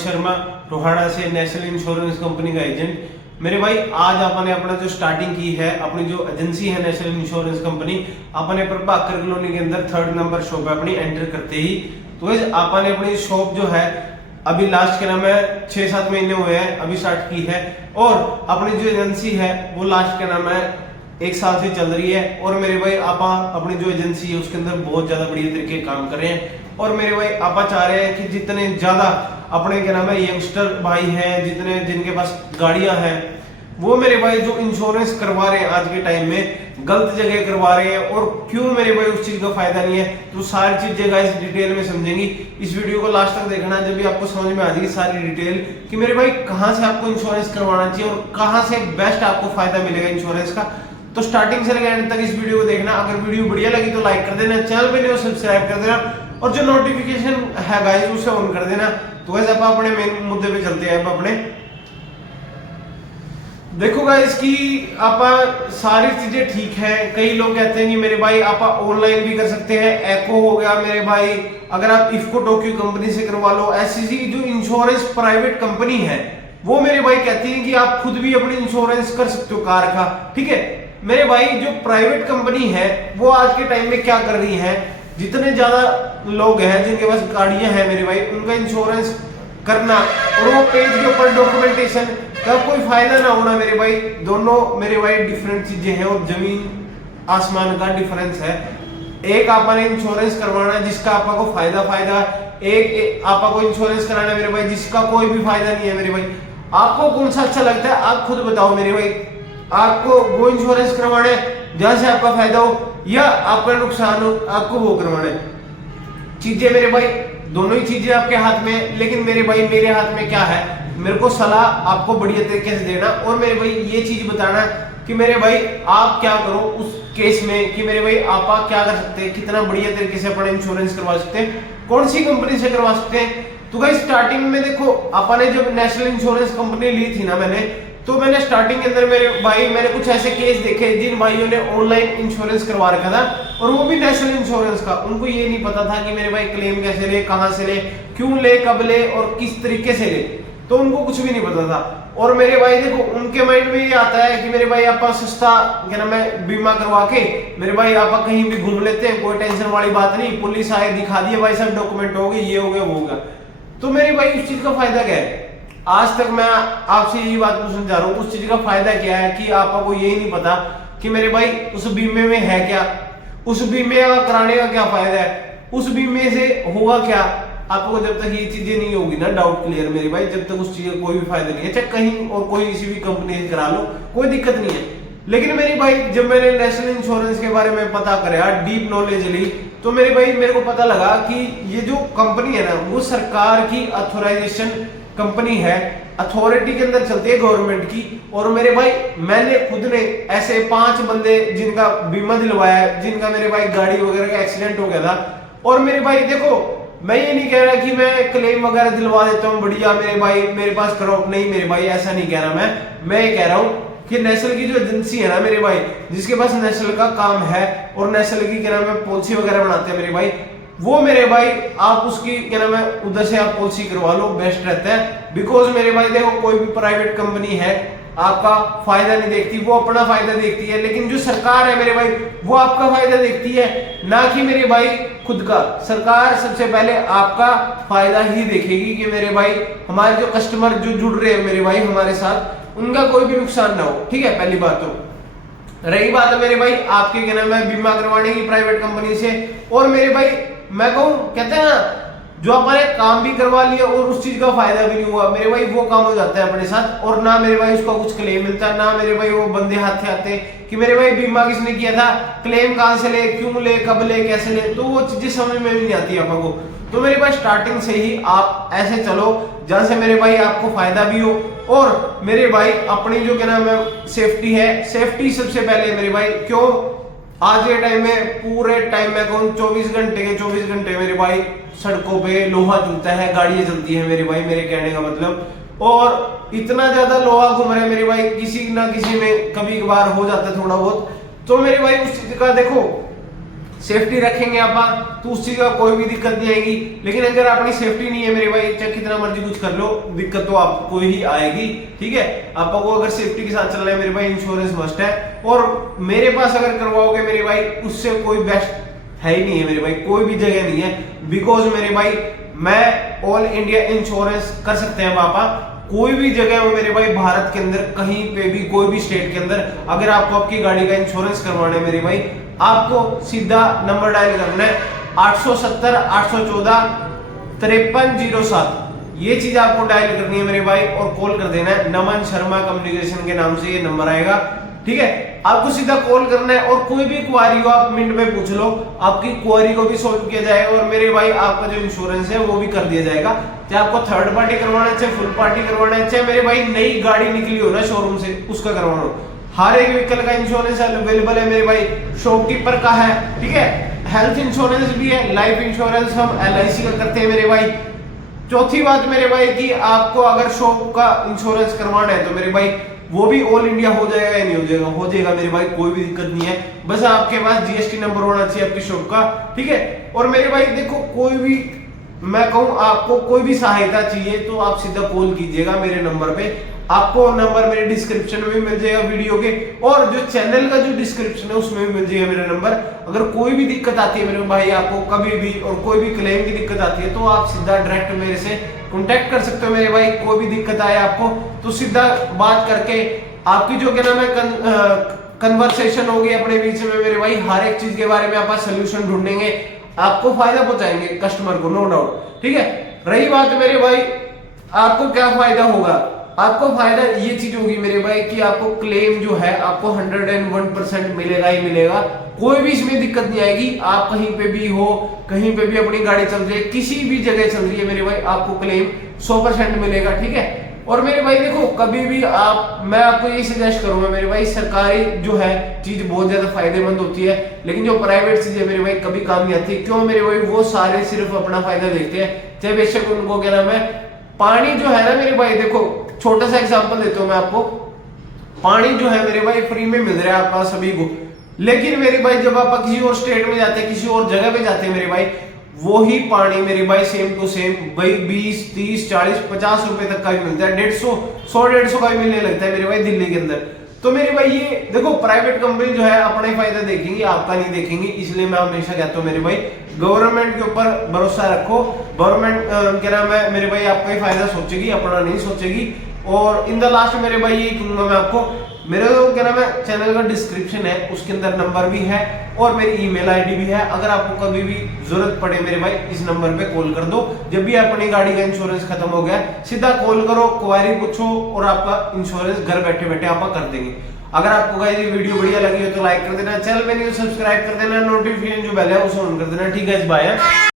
शर्मा रोहाड़ा से, national insurance company का agent. मेरे भाई आज आपने अपना जो स्टार्टिंग की है, अपनी जो एजेंसी है नेशनल इंश्योरेंस कंपनी, अपने प्रभाकर कॉलोनी के अंदर 3rd नंबर शॉप है अपनी एंटर करते ही। तो आपने अपनी शॉप जो है अभी लास्ट के नाम है 6-7 महीने हुए हैं अभी स्टार्ट की है, और अपनी जो एजेंसी है वो लास्ट के नाम है 1 साल से चल रही है। और मेरे भाई आप अपनी जो एजेंसी है उसके अंदर बहुत ज्यादा बढ़िया तरीके काम कर रहे हैं। और मेरे भाई आप चाह रहे हैं कि जितने ज्यादा अपने क्या नाम है यंगस्टर भाई हैं, जितने जिनके पास गाड़ियां हैं, वो मेरे भाई जो इंश्योरेंस करवा रहे हैं आज के टाइम में गलत जगह करवा रहे हैं, और क्यों मेरे भाई उस चीज का फायदा नहीं है, तो सारी चीजें गाइस डिटेल में समझेंगी। इस वीडियो को लास्ट तक देखना, जब भी आपको समझ में आ जाएगी सारी डिटेल कि मेरे भाई कहां से आपको इंश्योरेंस करवाना चाहिए और कहां से बेस्ट आपको फायदा मिलेगा इंश्योरेंस का। तो स्टार्टिंग से लेकर एंड तक इस वीडियो को देखना। अगर वीडियो बढ़िया लगी तो लाइक कर देना, चैनल पे नहीं हो सब्सक्राइब कर देना, और जो नोटिफिकेशन है गाइस उसे ऑन कर देना। तो वैसे आप अपने मेन मुद्दे पे चलते हैं। अपने देखो गाइस कि आप सारी चीजें ठीक है। कई लोग कहते हैं कि मेरे भाई आप ऑनलाइन भी कर सकते हैं, एको हो गया मेरे भाई, अगर आप इफको टोक्यो कंपनी से करवा लो। ऐसी जो इंश्योरेंस प्राइवेट कंपनी है वो मेरे भाई कहती है कि आप खुद भी अपनी इंश्योरेंस कर सकते हो कार का, ठीक है। मेरे भाई जो प्राइवेट कंपनी है वो आज के टाइम में क्या कर रही है, जितने ज्यादा लोग हैं जिनके पास गाड़ियां हैं मेरे भाई, उनका इंश्योरेंस करना और वो पेज के ऊपर डॉक्यूमेंटेशन का कोई फायदा ना होना मेरे भाई, दोनों मेरे भाई डिफरेंट चीजें हैं और जमीन आसमान का डिफरेंस है। एक आपने इंश्योरेंस करवाना जिसका आपको फायदा, एक आपको इंश्योरेंस कराना मेरे भाई जिसका कोई भी फायदा नहीं है मेरे भाई। आपको कौन सा अच्छा लगता है आप खुद बताओ मेरे भाई। आपको वो इंश्योरेंस करवाना है जहां से आपका फायदा हो या आपका नुकसान हो, आपको वो करवाना है। चीजें मेरे भाई दोनों ही चीजें आपके हाथ में, लेकिन मेरे भाई मेरे हाथ में क्या है, मेरे को सलाह आपको बढ़िया तरीके से देना और मेरे भाई ये चीज बताना कि मेरे भाई आप क्या करो उस केस में, कि मेरे भाई आप क्या कर सकते हैं, कितना बढ़िया तरीके से अपना इंश्योरेंस करवा सकते हैं, कौन सी कंपनी से करवा सकते हैं। तो भाई स्टार्टिंग में देखो आपने जब नेशनल इंश्योरेंस कंपनी ली थी ना मैंने स्टार्टिंग के अंदर मेरे भाई मैंने कुछ ऐसे केस देखे जिन भाइयों ने ऑनलाइन इंश्योरेंस करवा रखा था, और वो भी नेशनल इंश्योरेंस का। उनको ये नहीं पता था कि मेरे भाई क्लेम कैसे ले, कहां से ले, क्यों ले, कब ले और किस तरीके से ले, तो उनको कुछ भी नहीं पता था। और मेरे भाई देखो उनके माइंड में ये आता है कि मेरे भाई आप सस्ता क्या नाम है बीमा करवा के मेरे भाई आप कहीं भी घूम लेते हैं, कोई टेंशन वाली बात नहीं, पुलिस आए दिखा दिए भाई सब डॉक्यूमेंट हो गए, ये हो गया वो हो गया। तो मेरे भाई उस चीज का फायदा क्या है, आज तक मैं आपसे यही बात पूछना चाह रहा हूँ, उस चीज का फायदा क्या है कि आपको यही नहीं पता कि मेरे भाई उस बीमे में है क्या, उस बीमे का कराने का क्या फायदा है, उस बीमे से होगा क्या। आपको जब तक ये चीजें नहीं होगी ना डाउट क्लियर मेरे भाई, जब तक उस चीज का कोई भी फायदा नहीं है, चाहे कहीं और कोई किसी भी कंपनी से करा लो कोई दिक्कत नहीं है। लेकिन मेरे भाई जब मैंने नेशनल इंश्योरेंस के बारे में पता करा, डीप नॉलेज ली, तो मेरे भाई मेरे को पता लगा कि ये जो कंपनी है ना वो सरकार की ऑथराइजेशन कंपनी है, अथॉरिटी के अंदर चलती है गवर्नमेंट की। और मेरे भाई मैंने खुद ने ऐसे 5 बंदे जिनका बीमा दिलवाया है, जिनका मेरे भाई गाड़ी वगैरह का एक्सीडेंट हो गया था। और मेरे भाई देखो मैं ये नहीं कह रहा कि मैं क्लेम वगैरह दिलवा देता हूँ बढ़िया मेरे भाई मेरे पास करो, नहीं मेरे भाई ऐसा नहीं कह रहा मैं ये कह रहा हूँ कि नेशनल की जो एजेंसी है ना मेरे भाई, जिसके पास नेशनल का काम है और नेशनल की क्या नाम है पॉलिसी वगैरह बनाते हैं मेरे भाई, वो मेरे भाई आप उसकी क्या नाम है उधर से आप पॉलिसी करवा लो, बेस्ट रहता है। बिकॉज मेरे भाई देखो कोई भी प्राइवेट कंपनी है आपका फायदा नहीं देखती, वो अपना फायदा देखती है, लेकिन जो सरकार है मेरे भाई वो आपका फायदा देखती है, ना कि मेरे भाई खुद का। सरकार सबसे पहले आपका फायदा ही देखेगी कि मेरे भाई हमारे जो कस्टमर जो जुड़ रहे हैं मेरे भाई हमारे साथ, उनका कोई भी नुकसान ना हो, ठीक है। पहली बात तो रही बात है मेरे भाई आपके क्या नाम है बीमा करवाने की प्राइवेट कंपनी से, और मेरे भाई मैं कहूं कहते हैं ना जो अपने काम भी करवा लिया और उस चीज का फायदा भी नहीं हुआ मेरे भाई, वो काम हो जाता है अपने साथ, और ना मेरे भाई उसका कुछ क्लेम मिलता, ना मेरे भाई वो बंदे हाथे आते कि मेरे भाई बीमा किसने किया था, क्लेम कहां से ले, क्यों ले, कब ले, कैसे ले, तो वो चीजें समझ में भी नहीं आती आपको। तो मेरे भाई स्टार्टिंग से ही आप ऐसे चलो जहां से मेरे भाई आपको फायदा भी हो, और मेरे भाई अपनी जो क्या नाम है सेफ्टी है, सेफ्टी सबसे पहले मेरे भाई। क्यों आज के टाइम में पूरे टाइम में कहूँ 24 घंटे के 24 घंटे मेरे भाई सड़कों पे लोहा चलता है, गाड़ियां चलती है मेरे भाई, मेरे कहने का मतलब, और इतना ज्यादा लोहा घूम रहा है मेरे भाई, किसी ना किसी में कभी कभार हो जाता है थोड़ा बहुत। तो मेरे भाई उस चीज का देखो सेफ्टी रखेंगे आप तो उस चीज का कोई भी दिक्कत नहीं आएगी। लेकिन अगर अपनी सेफ्टी नहीं है मेरे भाई, चाहे कितना मर्जी कुछ कर लो, दिक्कत तो आपको ही आएगी। ठीक है, आपको अगर सेफ्टी के साथ चलना है मेरे भाई, इंश्योरेंस मस्ट है। और मेरे पास अगर करवाओगे मेरे भाई, उससे कोई बेस्ट है ही नहीं है मेरे भाई, कोई भी जगह नहीं है। बिकॉज मेरे भाई मैं ऑल इंडिया इंश्योरेंस कर सकते हैं पापा, कोई भी जगह हो मेरे भाई भारत के अंदर, कहीं पे भी, कोई भी स्टेट के अंदर, अगर आपको आपकी गाड़ी का इंश्योरेंस करवाना है मेरे भाई, आपको सीधा नंबर डायल करना है 870 814 5307। ये चीज आपको डायल करनी है मेरे भाई और कॉल कर देना है। नमन शर्मा कम्युनिकेशन के नाम से ये नंबर आएगा। ठीक है, आपको सीधा कॉल करना है और कोई भी क्वारी हो आप मिनट में पूछ लो, आपकी क्वारी को भी सॉल्व किया जाएगा। और मेरे भाई आपका जो इंश्योरेंस है वो भी कर दिया जाएगा, चाहे आपको थर्ड पार्टी करवाना है, चाहे फुल पार्टी करवाना है, चाहे मेरे भाई नई गाड़ी निकली हो ना शोरूम से उसका करवाना हो, हर एक व्हीकल का इंश्योरेंस अवेलेबल है मेरे भाई। शॉपकीपर का है, ठीक है, हेल्थ इंश्योरेंस भी है, लाइफ इंश्योरेंस हम LIC का करते हैं मेरे भाई। चौथी बात मेरे भाई कि आपको अगर शॉप का इंश्योरेंस करवाना है तो मेरे भाई वो भी ऑल इंडिया हो जाएगा या नहीं हो जाएगा, हो जाएगा मेरे भाई, कोई भी दिक्कत नहीं है। बस आपके पास GST नंबर होना चाहिए आपकी शॉप का। ठीक है, और मेरे भाई देखो, कोई भी मैं कहूं आपको कोई भी सहायता चाहिए तो आप सीधा कॉल कीजिएगा मेरे नंबर पे। आपको नंबर मेरे डिस्क्रिप्शन में भी मिल जाएगा वीडियो के, और जो चैनल का जो डिस्क्रिप्शन है उसमें भी मिल जाएगा मेरा नंबर। अगर कोई भी दिक्कत आती है मेरे भाई आपको कभी भी, और कोई भी क्लेम की दिक्कत आती है तो आप सीधा डायरेक्ट मेरे से कांटेक्ट कर सकते हो मेरे भाई। कोई भी दिक्कत आए आपको तो सीधा बात करके आपकी जो क्या नाम है कन्वर्सेशन होगी अपने बीच में मेरे भाई, हर एक चीज के बारे में आप सोल्यूशन ढूंढेंगे, आपको फायदा पहुंचाएंगे कस्टमर को, नो डाउट। ठीक है, रही बात मेरे भाई आपको क्या फायदा होगा, आपको फायदा ये चीज होगी मेरे भाई कि आपको क्लेम जो है आपको 101% मिलेगा ही मिलेगा, कोई भी इसमें दिक्कत नहीं आएगी। आप कहीं पे भी हो, कहीं पे भी अपनी गाड़ी चल रही है, किसी भी जगह चल रही है मेरे भाई, आपको क्लेम 100% मिलेगा। ठीक है, और मेरे भाई देखो कभी भी मैं आपको यही सजेस्ट करूंगा मेरे भाई, सरकारी जो है चीज बहुत ज्यादा फायदेमंद होती है, लेकिन जो प्राइवेट चीज है मेरे भाई कभी काम नहीं आती। क्यों मेरे भाई, वो सारे सिर्फ अपना फायदा देखते हैं, चाहे बेशक उनको क्या नाम है, पानी जो है ना मेरे भाई, देखो छोटा सा एग्जांपल देता हूं मैं आपको, पानी जो है मेरे भाई फ्री में मिल रहा है आप सभी को, लेकिन मेरे भाई जब आप किसी और स्टेट में जाते हैं, किसी और जगह पे जाते हैं मेरे भाई, वो ही पानी मेरे भाई सेम टू सेम भाई 20 30 40 50 रुपए तक का भी मिलता है, 150 का भी मिलने लगता है मेरे भाई दिल्ली के अंदर। तो मेरे भाई ये देखो प्राइवेट कंपनी जो है अपना ही फायदा देखेंगी, आपका नहीं देखेंगी। इसलिए मैं हमेशा कहता हूँ मेरे भाई गवर्नमेंट के ऊपर भरोसा रखो, गवर्नमेंट क्या नाम है मेरे भाई आपका ही फायदा सोचेगी, अपना नहीं सोचेगी। और इन द लास्ट मेरे भाई यही कहूंगा मैं आपको, मेरे क्या नाम है चैनल का डिस्क्रिप्शन है उसके अंदर नंबर भी है और मेरी ईमेल आईडी भी है। अगर आपको कभी भी जरूरत पड़े मेरे भाई इस नंबर पे कॉल कर दो, जब भी अपनी गाड़ी का इंश्योरेंस खत्म हो गया सीधा कॉल करो, क्वारी पूछो और आपका इंश्योरेंस घर बैठे बैठे आप कर देंगे। अगर आपको ये वीडियो बढ़िया लगी हो तो लाइक कर देना, चैनल पे नहीं तो सब्सक्राइब कर देना, नोटिफिकेशन जो बेल है उसे ऑन कर देना। ठीक है, बाय।